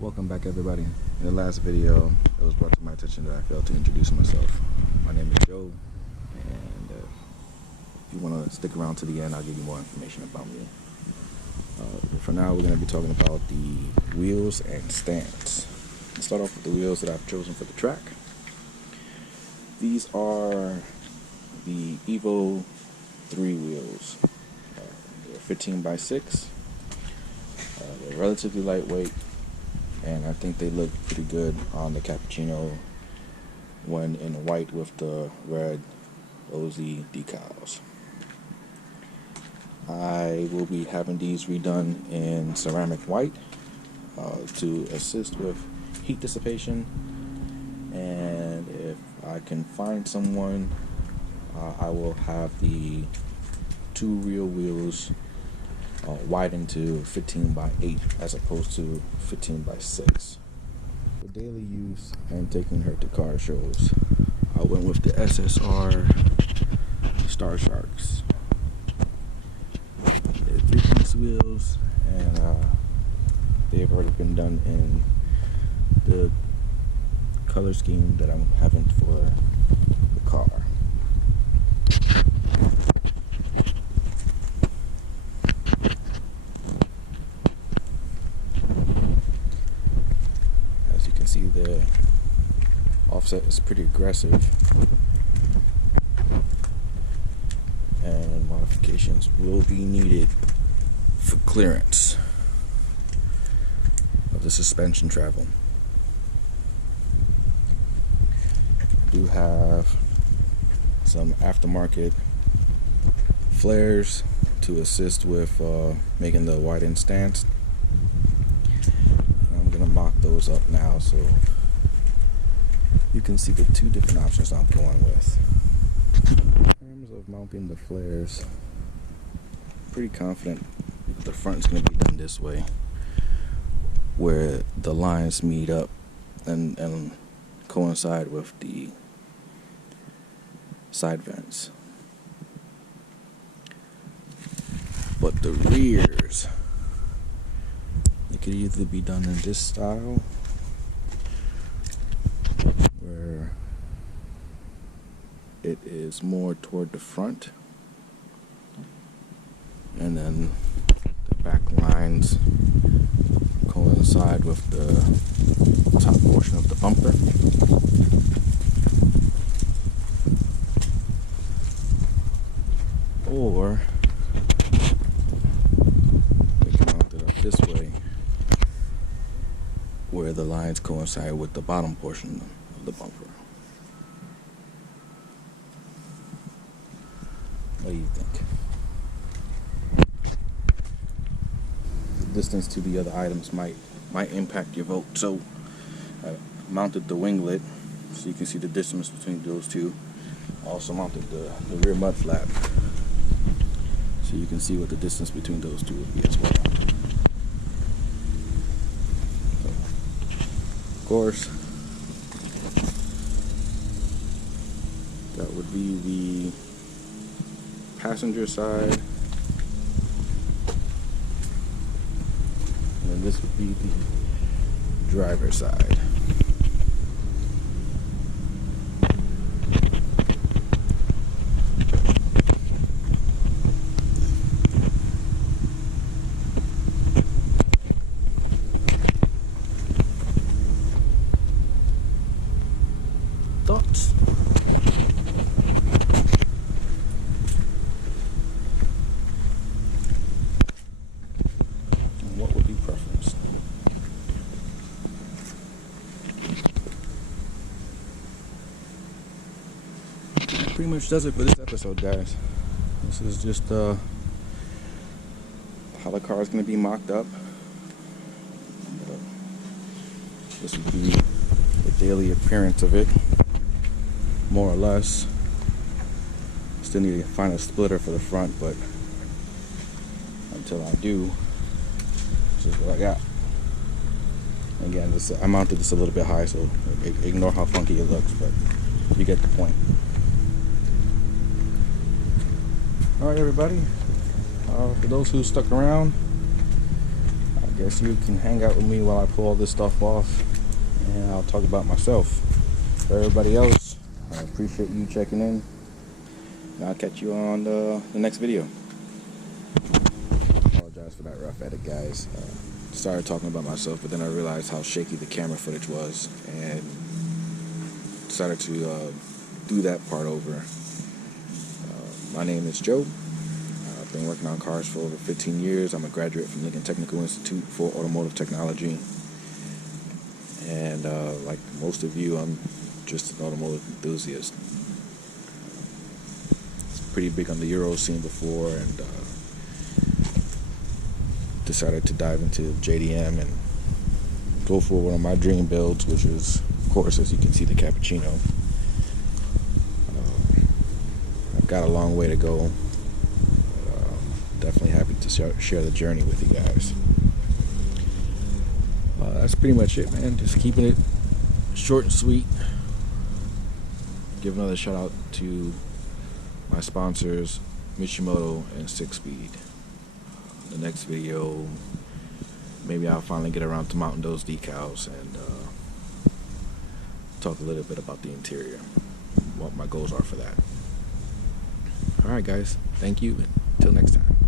Welcome back, everybody. In the last video, it was brought to my attention that I failed to introduce myself. My name is Joe, and if you want to stick around to the end, I'll give you more information about me. For now, we're going to be talking about the wheels and stands. Let's start off with the wheels that I've chosen for the track. These are the Evo 3 wheels. They're 15 by 6. They're relatively lightweight, and I think they look pretty good on the Cappuccino when in white with the red OZ decals. I will be having these redone in ceramic white to assist with heat dissipation, and if I can find someone, I will have the two rear wheels widened to 15 by 8 as opposed to 15 by 6. For daily use and taking her to car shows, I went with the SSR Star Sharks. They're 3-piece wheels, and they've already been done in the color scheme that I'm having for the car. See, the offset is pretty aggressive, and modifications will be needed for clearance of the suspension travel. I do have some aftermarket flares to assist with making the widened stance. I'm going to mock those up now so you can see the two different options I'm going with. In terms of mounting the flares, pretty confident the front is going to be done this way, where the lines meet up and coincide with the side vents. But the rears, it could either be done in this style, where it is more toward the front, and then the back lines coincide with the top portion of the bumper. Or we can mount it up this way, where the lines coincide with the bottom portion of the bumper. What do you think? The distance to the other items might impact your vote. So I mounted the winglet so you can see the distance between those two. Also mounted the rear mud flap so you can see what the distance between those two would be as well. Of course, that would be the passenger side, and then this would be the driver's side. Thoughts? And what would be preference? That pretty much does it for this episode, guys. This is just how the car is going to be mocked up. This would be the daily appearance of it, more or less. Still need to find a splitter for the front, but until I do, this is what I got. Again, I mounted this a little bit high, so ignore how funky it looks, but you get the point. Alright, everybody, for those who stuck around, guess you can hang out with me while I pull all this stuff off, and I'll talk about myself. For everybody else, I appreciate you checking in, and I'll catch you on the next video. Apologize for that rough edit, guys. Started talking about myself, but then I realized how shaky the camera footage was, and decided to do that part over. My name is Joe. I've been working on cars for over 15 years. I'm a graduate from Lincoln Technical Institute for Automotive Technology. And like most of you, I'm just an automotive enthusiast. It's pretty big on the Euro scene before, and decided to dive into JDM and go for one of my dream builds, which is, of course, as you can see, the Cappuccino. I've got a long way to go. Definitely happy to share the journey with you guys. That's pretty much it, man. Just keeping it short and sweet. Give another shout out to my sponsors, Mishimoto and 6-Speed. The next video, maybe I'll finally get around to mounting those decals and talk a little bit about the interior, what my goals are for that. Alright guys, thank you, and until next time.